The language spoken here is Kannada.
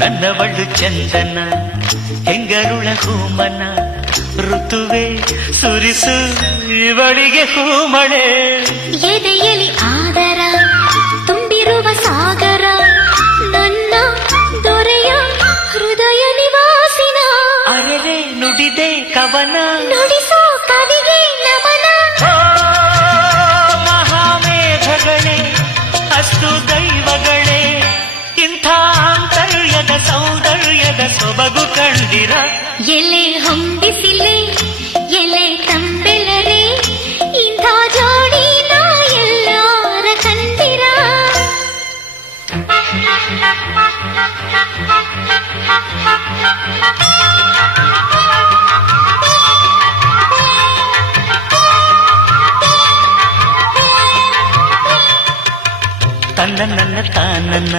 ನನ್ನವಳು ಚಂದನ ಹೆಂಗರುಳ ಹೂಮನ ಋತುವೆ ಸುರಿಸು ಇವಳಿಗೆ ಹೂಮಳೆ ಎದೆಯಲಿ ಆದರ ತುಂಬಿರುವ ಸಾಗರ ನನ್ನ ದೊರೆಯ ಹೃದಯ ನಿವಾಸಿನ ಅರೆರೆ ನುಡಿದೆ ಕವನ ನುಡಿಸೋ ಕವಿಗೆ ನಮನ ಮಹಾಮೇಘಗಳೇ ಅಸ್ತು ದೈವಗಳೇ ಇಂಥ ಆಂತರ್ಯದ ಸೌಂದರ್ಯದ ಸೊಬಗು ಕಂಡಿರ ಎಲೆ ಹೊಂಬಿಸಿಲೆ ಎಲೆ ತಂಬೆಳರೆ ಇಂಥ ಜೋಡಿ ನಾ ಎಲ್ಲಾರ ಕಂದಿರ ತನ್ನ ನನ್ನ ತಾನನ್ನ